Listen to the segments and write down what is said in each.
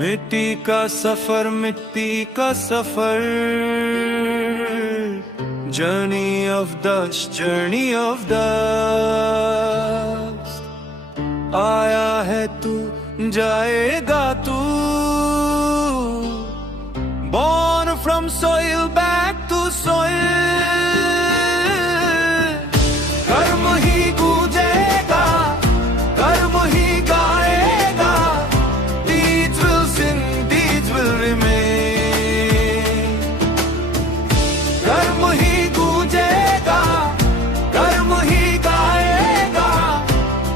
मिट्टी का सफर, मिट्टी का सफर, journey of dust, journey of dust. आया है तू, जाएगा तू, born from soil back to soil। कर्म ही गूंजेगा, कर्म ही गाएगा, deeds will sing, deeds will remain। कर्म ही गूंजेगा, कर्म ही गाएगा,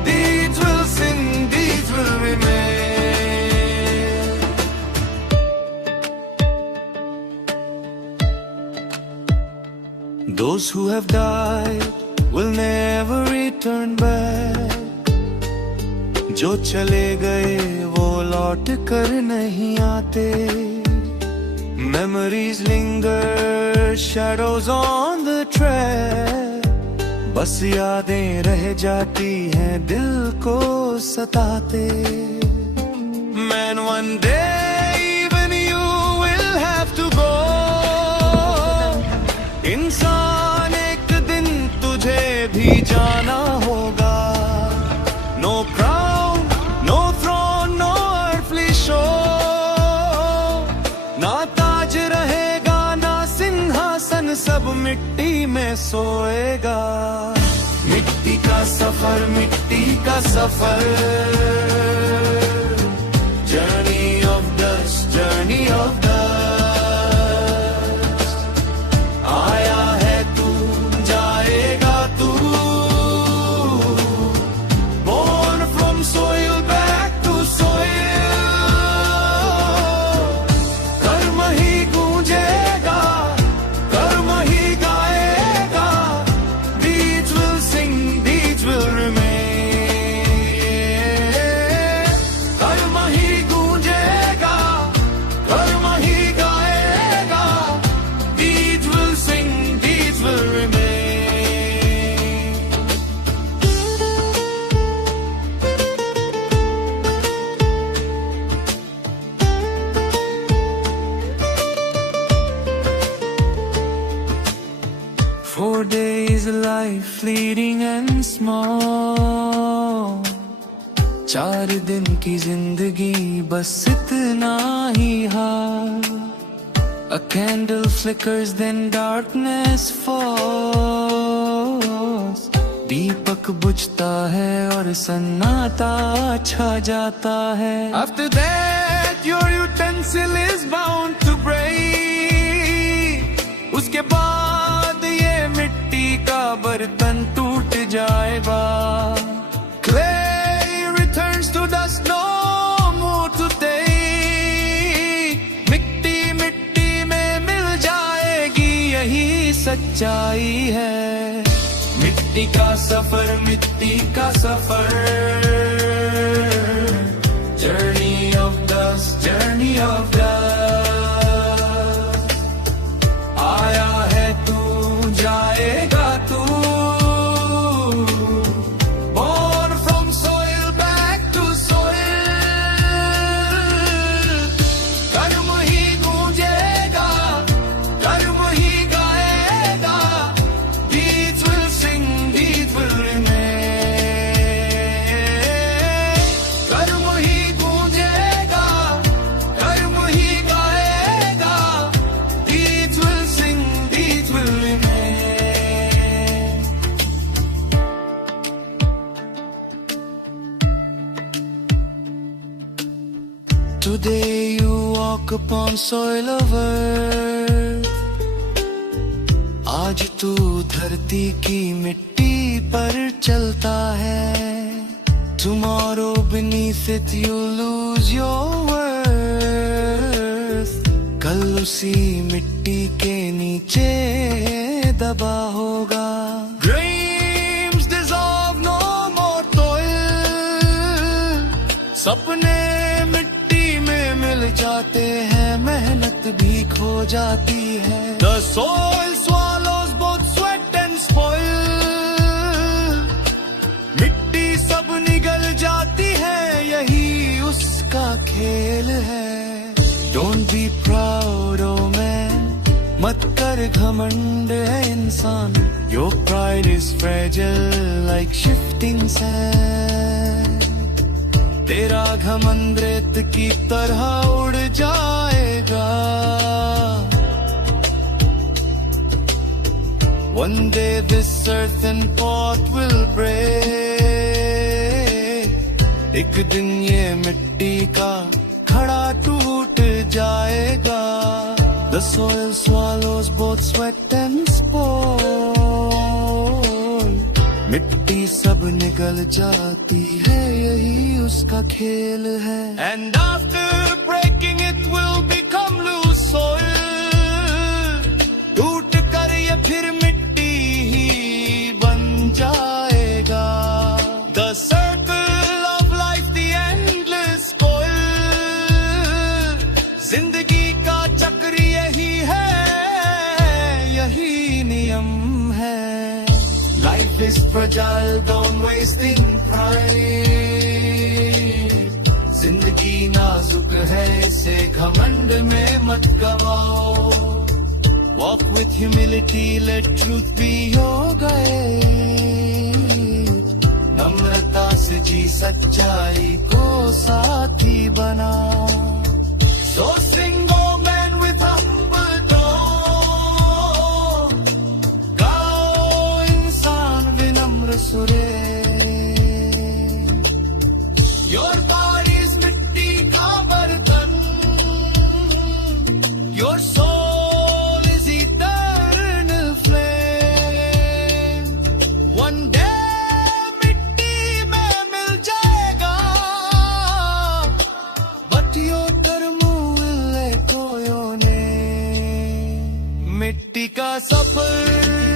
deeds will sing, deeds will remain। Those who have died will never return back। जो चले गए वो लौट कर नहीं आते। Memories linger, shadows on the track। बस यादें रह जाती हैं दिल को सताते। Man, one day even you will have to go। इंसान एक दिन तुझे भी जाना होगा। No crown, no throne, no earthly show। ना ताज रहेगा ना सिंहासन, सब मिट्टी में सोएगा। मिट्टी का सफर, मिट्टी का सफर, journey of dust, journey of dust. आया है तू, जाएगा तू, born from soil back to soil। कर्म ही गूंजेगा, कर्म ही गाएगा, deeds will sing, deeds will remain। कर्म ही गूंजेगा, कर्म ही गाएगा, deeds will sing, deeds will remain।4 days life fleeting and small। 4 दिन की जिंदगी बस इतना ही हाल। A candle flickers then darkness falls। दीपक बुझता है और सन्नाटा छा जाता है। After that your utensil is bound to break। उसके बाद ये मिट्टी का बर्तन टूट जाएगा। Clay returns to dust, no more to take। मिट्टी मिट्टी में मिल जाएगी, यही सच्चाई है। मिट्टी का सफर, मिट्टी का सफर, journey of dust, journey of dust. आया है तू, जाएगा तू, born from soil back to soil। कर्म ही गूंजेगा, कर्म ही गाएगा, deeds will sing, deeds will remain। कर्म ही गूंजेगा, कर्म ही गाएगा, deeds will sing, deeds will remain। Today you walk upon soil of earth। आज तू धरती की मिट्टी पर चलता है। Tomorrow beneath it you lose your worth। कल उसी मिट्टी के नीचे दबा होगा। Dreams dissolve, no more toil। सपने मिट्टी में मिल जाते हैं, मेहनत भी खो जाती है। The soil swallows both sweat and spoil। मिट्टी सब निगल जाती है, यही उसका खेल है। Don't be proud oh man, मत कर घमंड है इंसान। Your pride is fragile like shifting sand. तेरा घमंड रेत की तरह उड़ जाएगा। One day this earthen pot will break. एक दिन ये मिट्टी का खड़ा टूट जाएगा। The soil swallows both sweat and spore. मिट्टी सब निगल जाती है, यही उसका खेल है। And after breaking it will become loose soil. टूट कर ये फिर मिट्टी ही बन जाएगा। The circle of life, the endless coil. जिंदगी का चक्र यही है, यही नियम है। Life is fragile, don't waste in pride. जिंदगी नाजुक है, इसे घमंड में मत गवाओ। Walk with humility, let truth be your guide. नम्रता से जी सच्चाई को साथी बना। So sing, oh man, with humble tone. गाओ इंसान विनम्र सुरे। Your body is मिट्टी का बर्तन। Your soul is eternal flame. One day मिट्टी में मिल जाएगा, but your कर्म will echo your name. मिट्टी का सफर